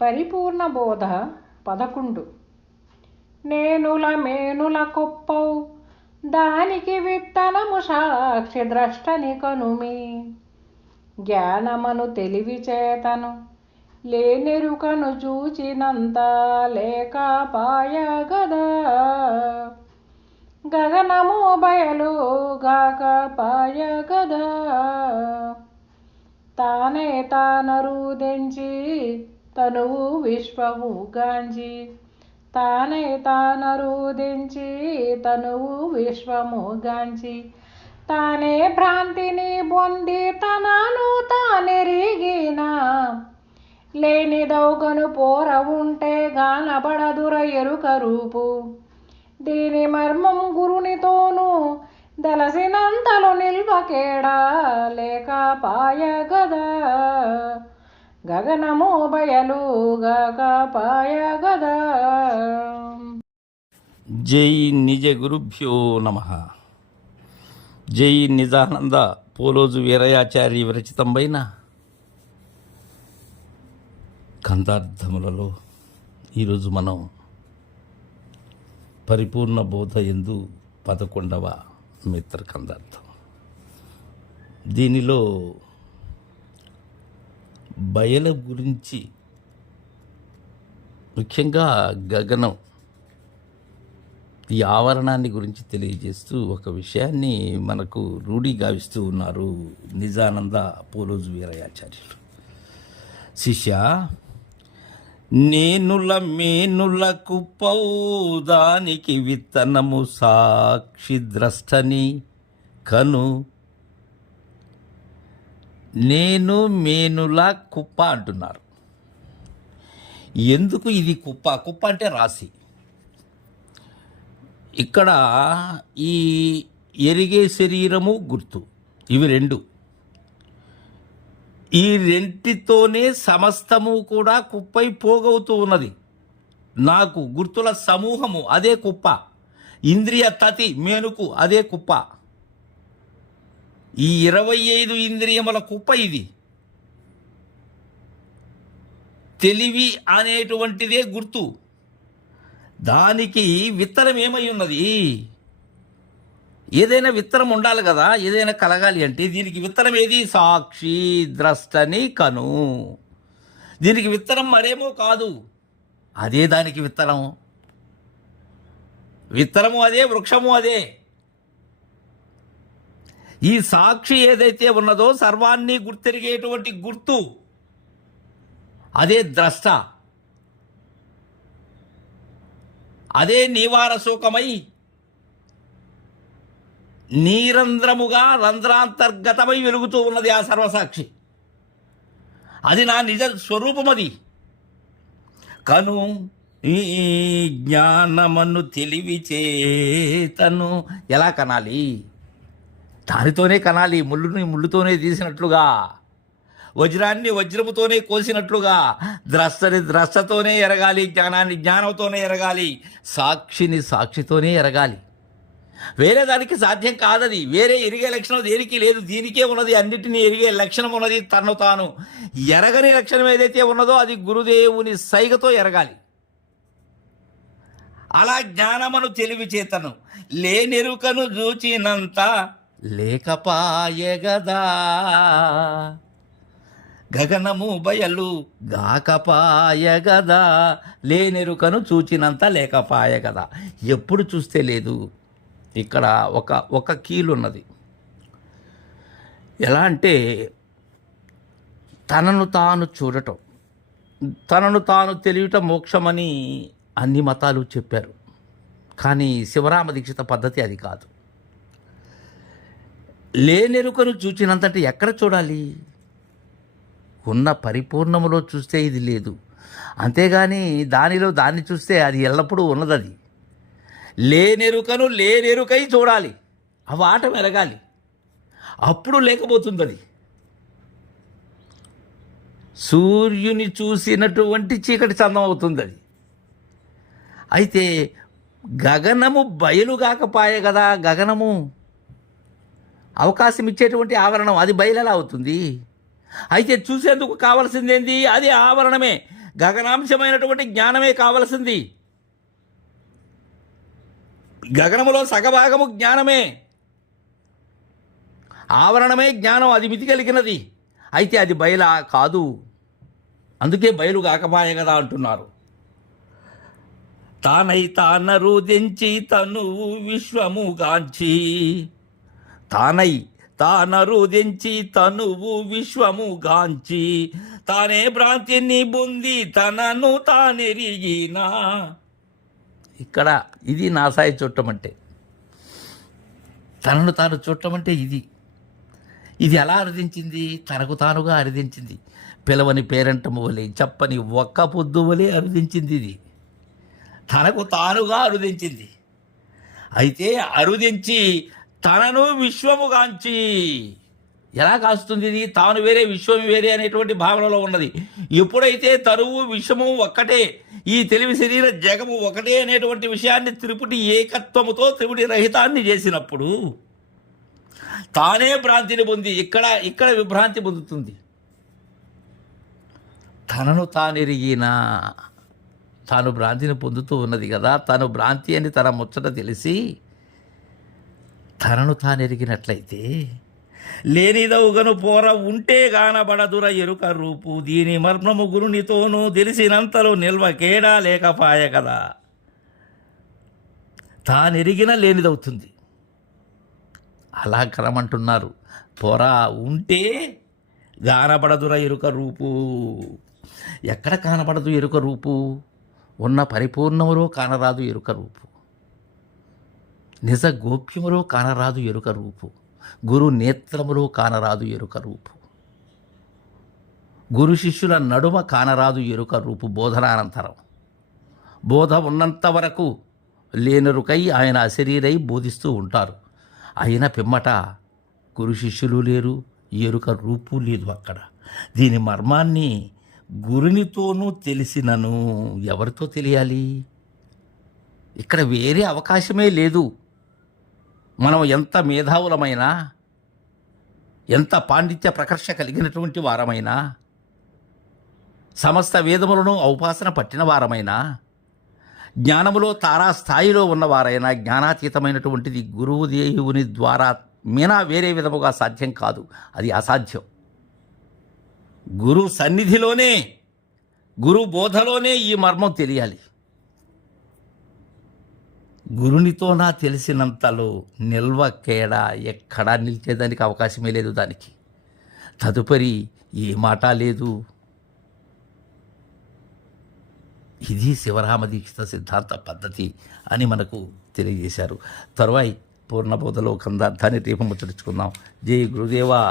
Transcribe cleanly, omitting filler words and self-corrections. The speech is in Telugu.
పరిపూర్ణ బోధ 11. నేనుల మేనుల కొప్పవు దానికి విత్తనము సాక్షి ద్రష్టని కనుమి. జ్ఞానమను తెలివి చేతను లేనెరుకను చూచినంత లేకపాయ గదా. గగనము బయలు గాకపాయ గదా. తానే తానరుదెంచి తనువు విశ్వము గాంచి. తానే తానరుదెంచి తనువు విశ్వము గాంచి. తానే భ్రాంతిని పొంది తనను తానెరిగిన. లేనిదౌగను పోర ఉంటే గానబడదుర ఎరుక రూపు. దీని మర్మం గురునితోనూ దలసినంతలో నిల్వకేడా లేకపాయ గదా. గగనము బయలు గాకపాయ గదా. జై నిజ గురుభ్యో నమః. జై నిజానంద పోలోజు వీరయాచారి విరచితంబైన కందార్థములలో ఈరోజు మనం పరిపూర్ణ బోధ యందు 11వ మిత్ర కందార్థం. దీనిలో బయల గురించి, ముఖ్యంగా గగనం, ఈ ఆవరణాన్ని గురించి తెలియజేస్తూ ఒక విషయాన్ని మనకు రూఢి గావిస్తూ ఉన్నారు నిజానంద పోలోజు వీరయాచార్యులు. శిష్య, నేనుల మేనులకు పౌదానికి విత్తనము సాక్షి ద్రష్టని కను. నేను మేనుల కుప్ప అంటున్నారు. ఎందుకు ఇది కుప్ప? కుప్ప అంటే రాశి. ఇక్కడ ఈ ఎరిగే శరీరము గుర్తు, ఇవి రెండు. ఈ రెంటితోనే సమస్తము కూడా కుప్పై పోగవుతూ ఉన్నది. నాకు గుర్తుల సమూహము అదే కుప్ప. ఇంద్రియ తతి మేనుకు అదే కుప్ప. ఈ 25 ఇంద్రియముల కుప్ప ఇది. తెలివి అనేటువంటిదే గుర్తు. దానికి విత్తనం ఏమై ఉన్నది? ఏదైనా విత్తనం ఉండాలి కదా, ఏదైనా కలగాలి అంటే. దీనికి విత్తనం ఏది? సాక్షి ద్రష్టని కను. దీనికి విత్తనం మరేమో కాదు, అదే దానికి విత్తనం. విత్తనము అదే, వృక్షము అదే. ఈ సాక్షి ఏదైతే ఉన్నదో సర్వాన్ని గుర్తెరిగేటువంటి గుర్తు, అదే ద్రష్ట. అదే నీవారశోకమై నీరంధ్రముగా రంధ్రాంతర్గతమై వెలుగుతూ ఉన్నది ఆ సర్వసాక్షి. అది నా నిజ స్వరూపమది. కను ఈ జ్ఞానమను తెలివి చేతను ఎలా కనాలి? దానితోనే కనాలి. ముళ్ళుని ముళ్ళుతోనే తీసినట్లుగా, వజ్రాన్ని వజ్రముతోనే కోసినట్లుగా ద్రష్టని ద్రష్టతోనే ఎరగాలి, జ్ఞానాన్ని జ్ఞానంతోనే ఎరగాలి, సాక్షిని సాక్షితోనే ఎరగాలి. వేరే దానికి సాధ్యం కాదది. వేరే ఎరిగే లక్షణం దేనికి లేదు, దీనికే ఉన్నది. అన్నిటినీ ఎరిగే లక్షణం ఉన్నది. తను తాను ఎరగని లక్షణం ఏదైతే ఉన్నదో అది గురుదేవుని సైగతో ఎరగాలి. అలా జ్ఞానమును తెలివి చేతను లేనెరుకను చూచినంత లేకపాయె గదా. గగనము బయలు గాకపాయ గదా. లేనెరుకను చూచినంత లేకపాయ గదా. ఎప్పుడు చూస్తే లేదు. ఇక్కడ ఒక కీలున్నది. ఎలా అంటే తనను తాను చూడటం, తనను తాను తెలియటం మోక్షమని అన్ని మతాలు చెప్పారు. కానీ శివరామ దీక్షిత పద్ధతి అది కాదు. లేనెరుకను చూచినంతటి ఎక్కడ చూడాలి? ఉన్న పరిపూర్ణములో చూస్తే ఇది లేదు. అంతేగాని దానిలో దాన్ని చూస్తే అది ఎల్లప్పుడూ ఉన్నదది. లేనెరుకను లేనెరుకై చూడాలి. అవి ఆట మెరగాలి. అప్పుడు లేకపోతుంది అది. సూర్యుని చూసినటువంటి చీకటి చందం అవుతుంది అది. అయితే గగనము బయలుగాకపాయే కదా. గగనము అవకాశం ఇచ్చేటువంటి ఆవరణం, అది బయలు ఎలా అవుతుంది? అయితే చూసేందుకు కావలసిందేంది? అది ఆవరణమే. గగనాంశమైనటువంటి జ్ఞానమే కావలసింది. గగనములో సగభాగము జ్ఞానమే, ఆవరణమే జ్ఞానం, అది మితి కలిగినది. అయితే అది బయలా కాదు, అందుకే బయలు కాకపాయ కదా అంటున్నారు. తానై తానరుదెంచి తనువు విశ్వము గాంచి, తానై తానరుదెంచి తనువు విశ్వము గాంచి, తానే భ్రాంతిని బుంది తనను తానెరిగినా. ఇక్కడ ఇది నాసాయి చూడటం అంటే, తనను తాను చూడటం అంటే ఇది. ఇది ఎలా అర్థించింది? తనకు తానుగా అర్థించింది. పిలవని పేరంటము వలె, చెప్పని ఒక్క పొద్దు వలె అరుదించింది. ఇది తనకు తానుగా అరుదించింది. అయితే అరుదించి తనను విశ్వముగాంచి, ఎలా కాస్తుంది ఇది? తాను వేరే విశ్వం వేరే అనేటువంటి భావనలో ఉన్నది. ఎప్పుడైతే తనువు విశ్వము ఒక్కటే, ఈ తెలివి శరీర జగము ఒకటే అనేటువంటి విషయాన్ని త్రిపుటి ఏకత్వముతో త్రిపుటి రహితాన్ని చేసినప్పుడు తానే భ్రాంతిని పొంది ఇక్కడ విభ్రాంతి పొందుతుంది. తనను తానెరిగిన, తాను భ్రాంతిని పొందుతూ ఉన్నది కదా, తను భ్రాంతి అని తన ముచ్చట తెలిసి తనను తానెరిగినట్లయితే, లేనిదవుగను పోర ఉంటే గానబడదుర ఎరుక రూపు, దీని మర్మము గురునితోనూ తెలిసినంతలో నిల్వ కేడా లేకపాయ కదా. తానెరిగిన లేనిదవుతుంది. అలా కలమంటున్నారు. పొర ఉంటే గానబడదుర ఎరుక రూపు. ఎక్కడ కానబడదు ఎరుక రూపు? ఉన్న పరిపూర్ణములో కానరాదు ఎరుక రూపు, నిజ గోప్యములో కానరాదు ఎరుక రూపు, గురు నేత్రములో కానరాదు ఎరుక రూపు, గురు శిష్యుల నడుమ కానరాదు ఎరుక రూపు. బోధనానంతరం బోధ ఉన్నంత వరకు లేనరుకై ఆయన అశరీరై బోధిస్తూ ఉంటారు. అయిన పిమ్మట గురు శిష్యులు లేరు, ఎరుక రూపు లేదు అక్కడ. దీని మర్మాన్ని గురునితోనూ తెలిసినను ఎవరితో తెలియాలి? ఇక్కడ వేరే అవకాశమే లేదు. మనం ఎంత మేధావులమైనా, ఎంత పాండిత్య ప్రకర్ష కలిగినటువంటి వారమైనా, సమస్త వేదములను ఔపాసన పట్టిన వారమైనా, జ్ఞానములో తారాస్థాయిలో ఉన్నవారైనా, జ్ఞానాతీతమైనటువంటిది గురువు దేవుని ద్వారా మీనా వేరే విధముగా సాధ్యం కాదు. అది అసాధ్యం. గురు సన్నిధిలోనే, గురు బోధలోనే ఈ మర్మం తెలియాలి. గురునితో నా తెలిసినంతలో నిల్వ కేడా ఎక్కడా నిలిచేదానికి అవకాశమే లేదు. దానికి తదుపరి ఏ మాట లేదు. ఇది శివరామ దీక్షిత సిద్ధాంత పద్ధతి అని మనకు తెలియజేశారు. తరువాయి పూర్ణబోధలో కందార్థాన్ని రేపు ముచ్చరించుకుందాం. జై గురుదేవా.